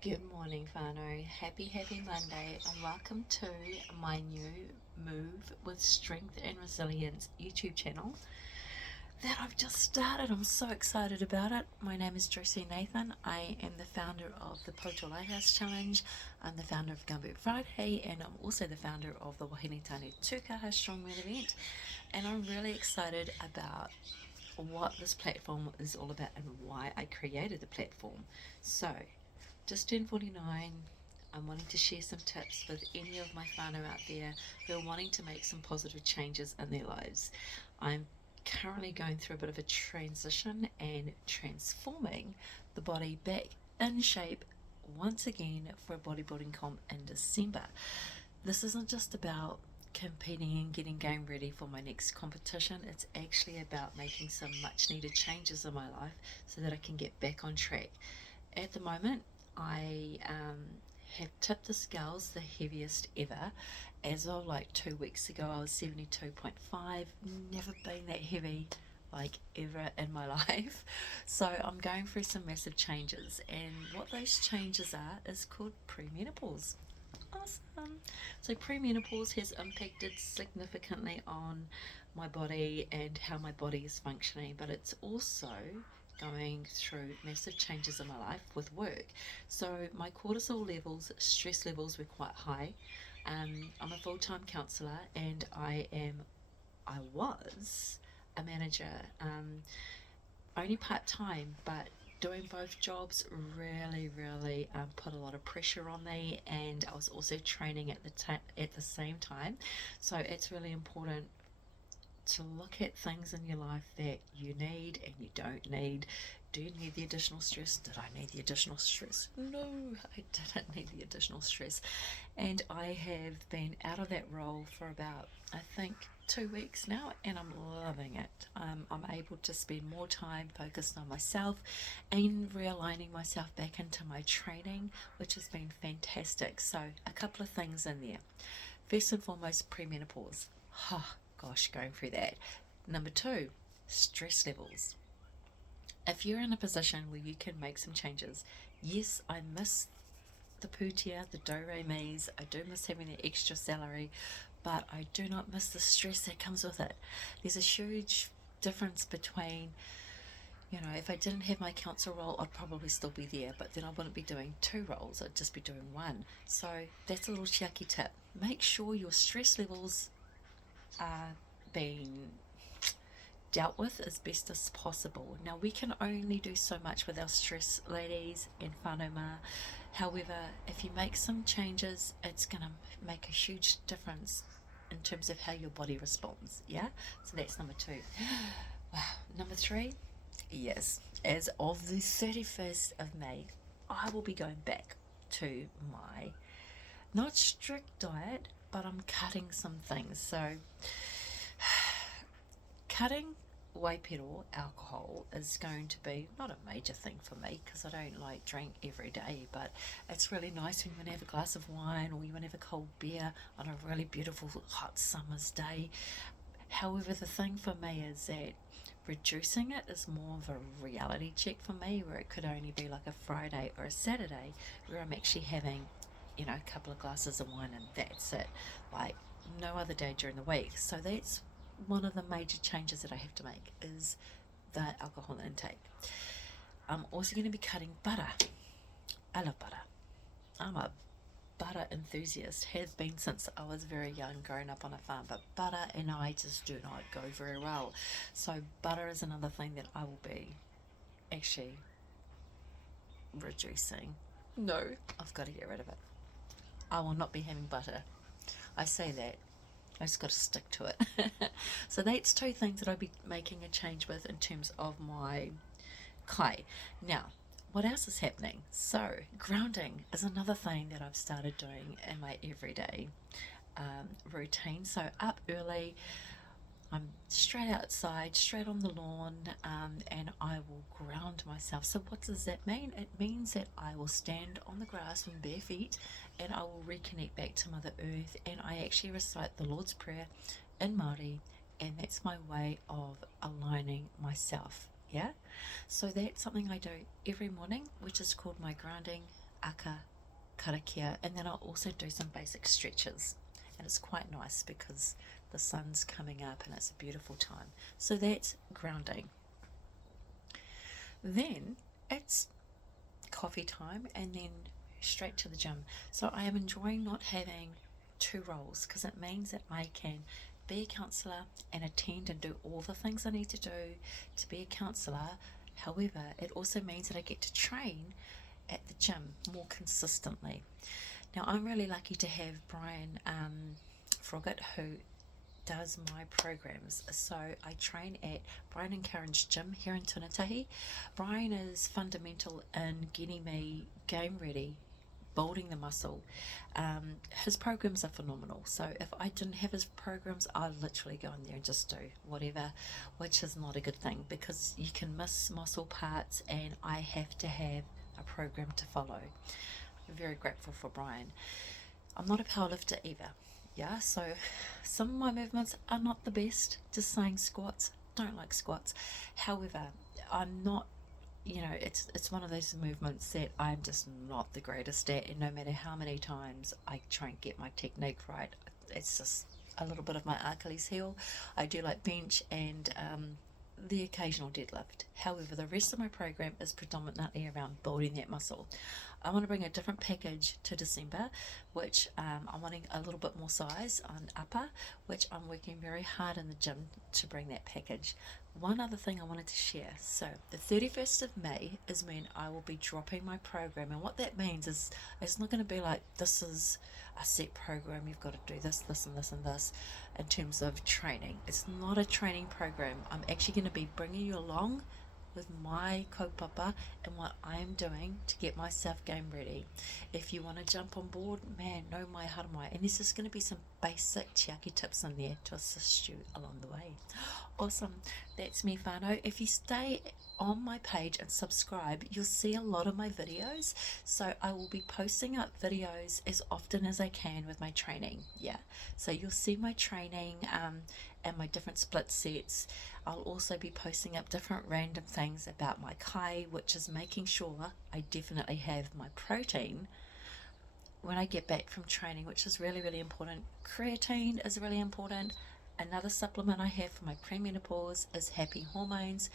Good morning, Whānau. Happy Monday, and welcome to my new Move with Strength and Resilience YouTube channel that I've just started. I'm so excited about it. My name is Josie Nathan. I am the founder of the Poto Lighthouse Challenge. I'm the founder of Gumboot Friday, and I'm also the founder of the Wahine Tane Tukaha Strongman event. And I'm really excited about what this platform is all about and why I created the platform. So, just turned 49. I'm wanting to share some tips with any of my whānau out there who are wanting to make some positive changes in their lives. I'm currently going through a bit of a transition and transforming the body back in shape once again for a bodybuilding comp in December. This isn't just about competing and getting game ready for my next competition. It's actually about making some much needed changes in my life so that I can get back on track. At the moment, I have tipped the scales the heaviest ever. As of like 2 weeks ago, I was 72.5. Never been that heavy like ever in my life. So I'm going through some massive changes, and what those changes are is called premenopause. Awesome. So premenopause has impacted significantly on my body and how my body is functioning, but it's also going through massive changes in my life with work. So my cortisol levels, stress levels were quite high. I'm a full-time counsellor, and I was a manager, only part-time, but doing both jobs really put a lot of pressure on me, and I was also training at the same time. So it's really important to look at things in your life that you need and you don't need. Do you need the additional stress? Did I need the additional stress? No, I didn't need the additional stress. And I have been out of that role for about, I think, 2 weeks now, and I'm loving it. I'm able to spend more time focused on myself and realigning myself back into my training, which has been fantastic. So, a couple of things in there. First and foremost, premenopause. Oh, gosh, going through that. Number two, stress levels. If you're in a position where you can make some changes, yes, I miss the putia, the do re mi's. I do miss having the extra salary, but I do not miss the stress that comes with it. There's a huge difference between, if I didn't have my council role, I'd probably still be there, but then I wouldn't be doing two roles, I'd just be doing one. So that's a little Kaitiaki tip. Make sure your stress levels are being dealt with as best as possible. Now, we can only do so much with our stress, ladies and whanuma. However, if you make some changes, it's going to make a huge difference in terms of how your body responds. Yeah? So that's number two. Wow. Number three, yes, as of the 31st of May, I will be going back to my not strict diet, but I'm cutting some things. So, cutting waipiro alcohol is going to be not a major thing for me because I don't like drink every day, but it's really nice when you want to have a glass of wine or you want to have a cold beer on a really beautiful hot summer's day. However, the thing for me is that reducing it is more of a reality check for me, where it could only be like a Friday or a Saturday where I'm actually having, a couple of glasses of wine and that's it. Like no other day during the week. So that's one of the major changes that I have to make is the alcohol intake. I'm also going to be cutting butter. I love butter. I'm a butter enthusiast, have been since I was very young, growing up on a farm, but butter and I just do not go very well. So butter is another thing that I will be actually reducing. No, I've got to get rid of it. I will not be having butter. I say that, I just got to stick to it. So that's two things that I'll be making a change with in terms of my kai. Now, what else is happening? So, grounding is another thing that I've started doing in my everyday routine. So, up early, I'm straight outside, straight on the lawn, and I will ground myself. So, what does that mean? It means that I will stand on the grass with bare feet and I will reconnect back to Mother Earth, and I actually recite the Lord's Prayer in Māori, and that's my way of aligning myself. Yeah? So, that's something I do every morning, which is called my grounding aka karakia, and then I'll also do some basic stretches, and it's quite nice because the sun's coming up and it's a beautiful time. So that's grounding. Then it's coffee time and then straight to the gym. So I am enjoying not having two roles because it means that I can be a counsellor and attend and do all the things I need to do to be a counsellor. However, it also means that I get to train at the gym more consistently. Now, I'm really lucky to have Brian Froggatt, who does my programs. So I train at Brian and Karen's gym here in Tunatahi. Brian is fundamental in getting me game ready, building the muscle. His programs are phenomenal. So if I didn't have his programs, I'd literally go in there and just do whatever, which is not a good thing because you can miss muscle parts, and I have to have a program to follow. I'm very grateful for Brian. I'm not a powerlifter either. Yeah, so some of my movements are not the best. Just saying, squats, don't like squats. However, I'm not, it's one of those movements that I'm just not the greatest at, and no matter how many times I try and get my technique right, it's just a little bit of my Achilles heel. I do like bench and the occasional deadlift. However, the rest of my program is predominantly around building that muscle. I want to bring a different package to December, which I'm wanting a little bit more size on upper, which I'm working very hard in the gym to bring that package. One other thing I wanted to share. So the 31st of May is when I will be dropping my program, and what that means is it's not going to be like this is a set program, you've got to do this, this and this and this in terms of training. It's not a training program. I'm actually going to be bringing you along with my kaupapa and what I'm doing to get myself game ready. If you want to jump on board, man, no mai haramai. And there's just going to be some basic Tiaki tips in there to assist you along the way. Awesome. That's me, whānau. If you stay on my page and subscribe, you'll see a lot of my videos. So I will be posting up videos as often as I can with my training. Yeah. So you'll see my training and my different split sets. I'll also be posting up different random things about my kai, which is making sure I definitely have my protein when I get back from training, which is really, really important. Creatine is really important. Another supplement I have for my premenopause is Happy Hormones.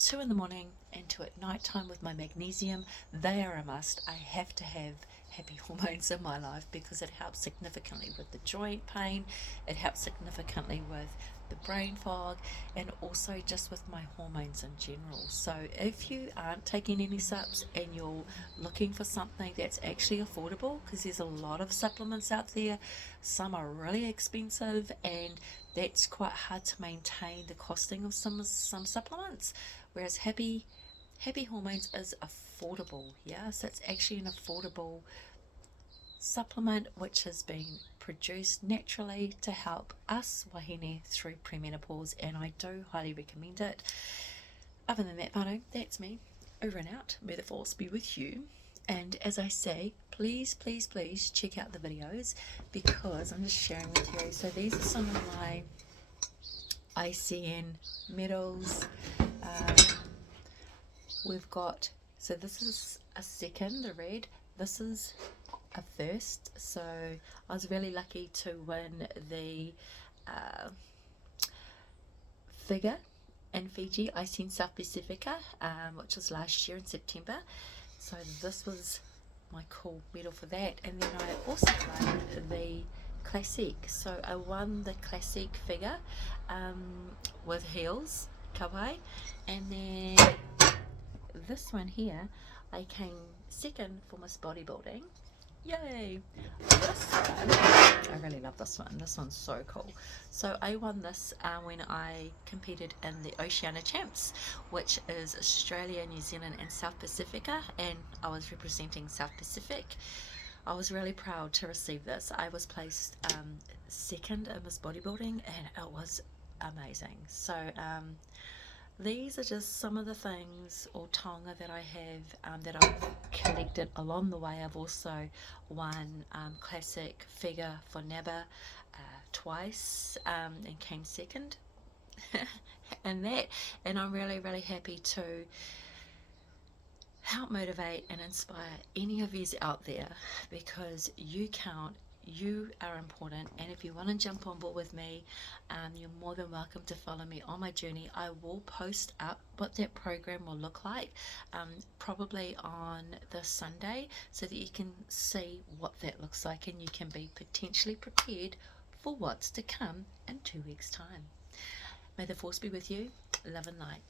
2 in the morning and 2 at night time with my magnesium. They are a must. I have to have Happy Hormones in my life because it helps significantly with the joint pain. It helps significantly with the brain fog, and also just with my hormones in general. So if you aren't taking any subs and you're looking for something that's actually affordable, because there's a lot of supplements out there, some are really expensive, and that's quite hard to maintain the costing of some supplements, whereas Happy Hormones is affordable. Yeah, so it's actually an affordable supplement which has been produced naturally to help us wahine through premenopause, and I do highly recommend it. Other than that, whānau, that's me, over and out. May the force be with you, and as I say, please check out the videos because I'm just sharing with you. So these are some of my ICN medals. We've got, so this is a second, the red. This is a first. So I was really lucky to win the figure in Fiji, ICN South Pacifica, which was last year in September. So this was my cool medal for that. And then I also won the classic. So I won the classic figure with heels, kawaii, and then this one here, I came second for Miss Bodybuilding. Yay! This one, I really love this one. This one's so cool. So I won this when I competed in the Oceania Champs, which is Australia, New Zealand and South Pacifica, and I was representing South Pacific. I was really proud to receive this. I was placed second in Miss Bodybuilding, and it was amazing. So these are just some of the things or taonga that I have that I've collected along the way. I've also won classic figure for NABA twice and came second and I'm really happy to help motivate and inspire any of yous out there, because you count, you are important. And if you want to jump on board with me, you're more than welcome to follow me on my journey. I will post up what that program will look like, probably on this Sunday, so that you can see what that looks like and you can be potentially prepared for what's to come in 2 weeks' time. May the force be with you. Love and light.